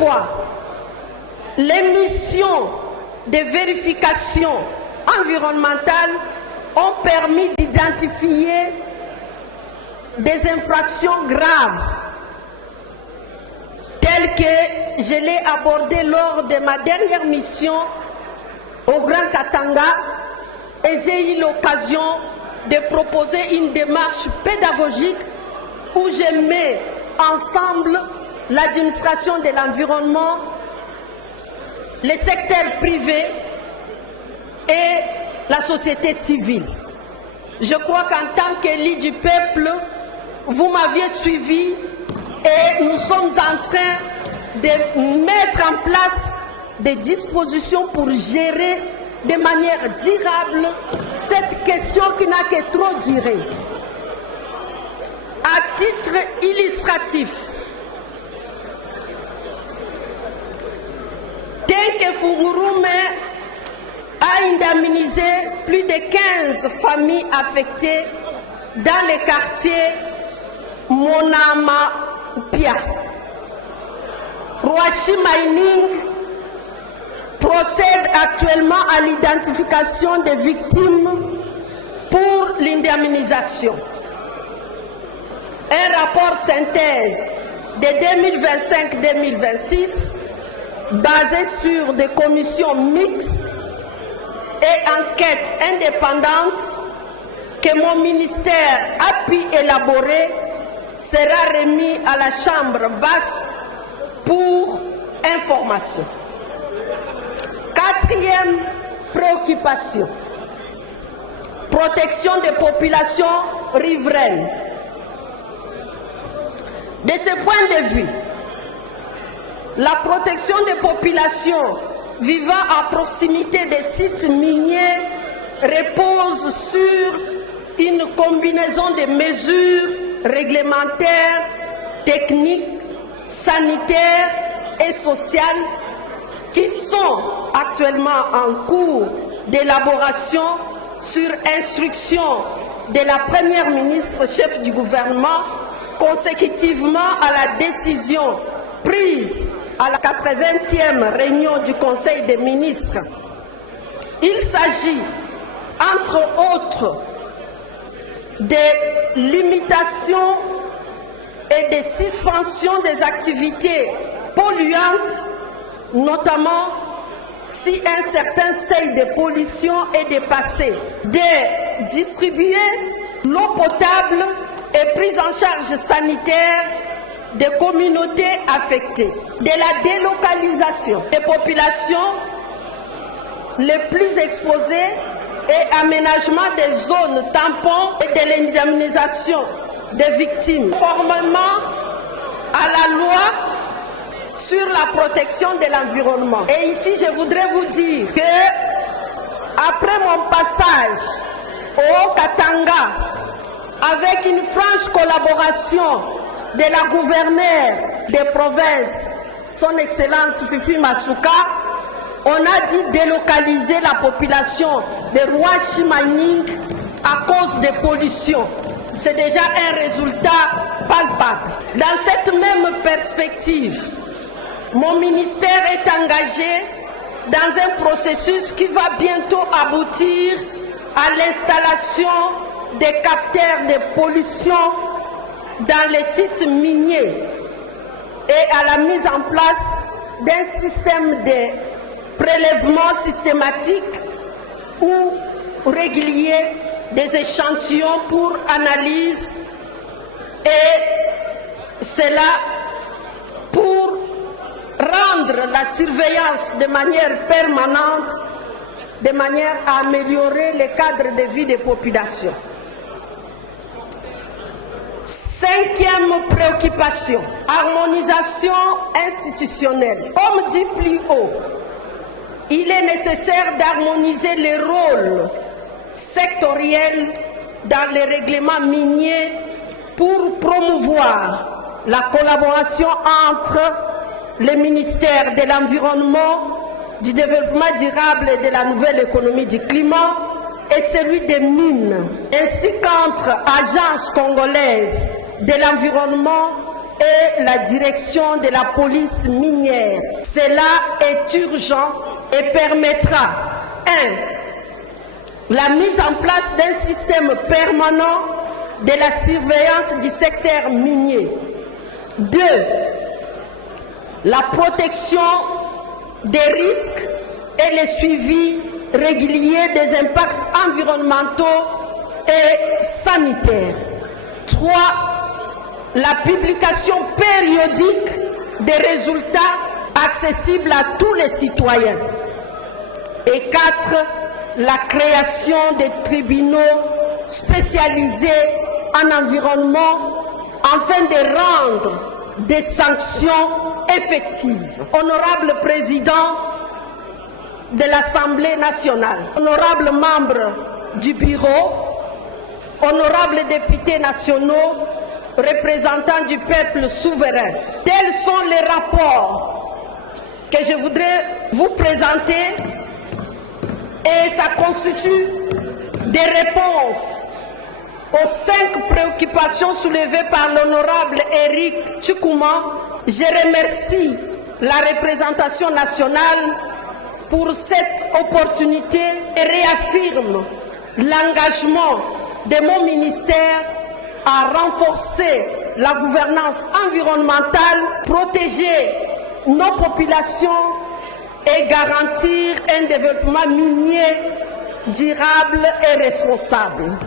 Toutefois, les missions de vérification environnementale ont permis d'identifier des infractions graves telles que je l'ai abordé lors de ma dernière mission au Grand Katanga, et j'ai eu l'occasion de proposer une démarche pédagogique où je mets ensemble l'administration de l'environnement, le secteur privé et la société civile. Je crois qu'en tant qu'élu du peuple, vous m'aviez suivi et nous sommes en train de mettre en place des dispositions pour gérer de manière durable cette question qui n'a que trop duré. À titre illustratif, Tenke Fungurume a indemnisé plus de 15 familles affectées dans les quartiers Monama Pia. Roachi Mining procède actuellement à l'identification des victimes pour l'indemnisation. Un rapport synthèse de 2025-2026 basé sur des commissions mixtes et enquêtes indépendantes que mon ministère a pu élaborer sera remis à la Chambre basse pour information. Quatrième préoccupation, protection des populations riveraines. De ce point de vue, la protection des populations vivant à proximité des sites miniers repose sur une combinaison de mesures réglementaires, techniques, sanitaires et sociales qui sont actuellement en cours d'élaboration sur instruction de la Première ministre chef du gouvernement, consécutivement à la décision prise à la 80e réunion du Conseil des ministres. Il s'agit, entre autres, des limitations et des suspensions des activités polluantes, notamment si un certain seuil de pollution est dépassé, de distribuer l'eau potable et prise en charge sanitaire des communautés affectées, de la délocalisation des populations les plus exposées et aménagement des zones tampons et de l'indemnisation des victimes, conformément à la loi sur la protection de l'environnement. Et ici, je voudrais vous dire que après mon passage au Katanga, avec une franche collaboration de la gouverneure des provinces, son Excellence Fifi Masuka, on a dit délocaliser la population de Roachi Mining à cause des pollutions. C'est déjà un résultat palpable. Dans cette même perspective, mon ministère est engagé dans un processus qui va bientôt aboutir à l'installation des capteurs de pollution dans les sites miniers et à la mise en place d'un système de prélèvement systématique ou régulier des échantillons pour analyse, et cela pour rendre la surveillance de manière permanente, de manière à améliorer le cadre de vie des populations. Cinquième préoccupation, harmonisation institutionnelle. Comme dit plus haut, il est nécessaire d'harmoniser les rôles sectoriels dans les règlements miniers pour promouvoir la collaboration entre le ministère de l'Environnement, du Développement durable et de la nouvelle économie du climat et celui des mines, ainsi qu'entre agences congolaises de l'environnement et la direction de la police minière. Cela est urgent et permettra 1. La mise en place d'un système permanent de la surveillance du secteur minier. 2. La protection des risques et le suivi régulier des impacts environnementaux et sanitaires. 3. La publication périodique des résultats accessibles à tous les citoyens. Et 4. La création des tribunaux spécialisés en environnement afin de rendre des sanctions effectives. Honorable Président de l'Assemblée nationale, honorables membres du bureau, honorables députés nationaux, représentants du peuple souverain, tels sont les rapports que je voudrais vous présenter et ça constitue des réponses aux 5 préoccupations soulevées par l'honorable Éric Tchikouma. Je remercie la représentation nationale pour cette opportunité et réaffirme l'engagement de mon ministère à renforcer la gouvernance environnementale, protéger nos populations et garantir un développement minier durable et responsable.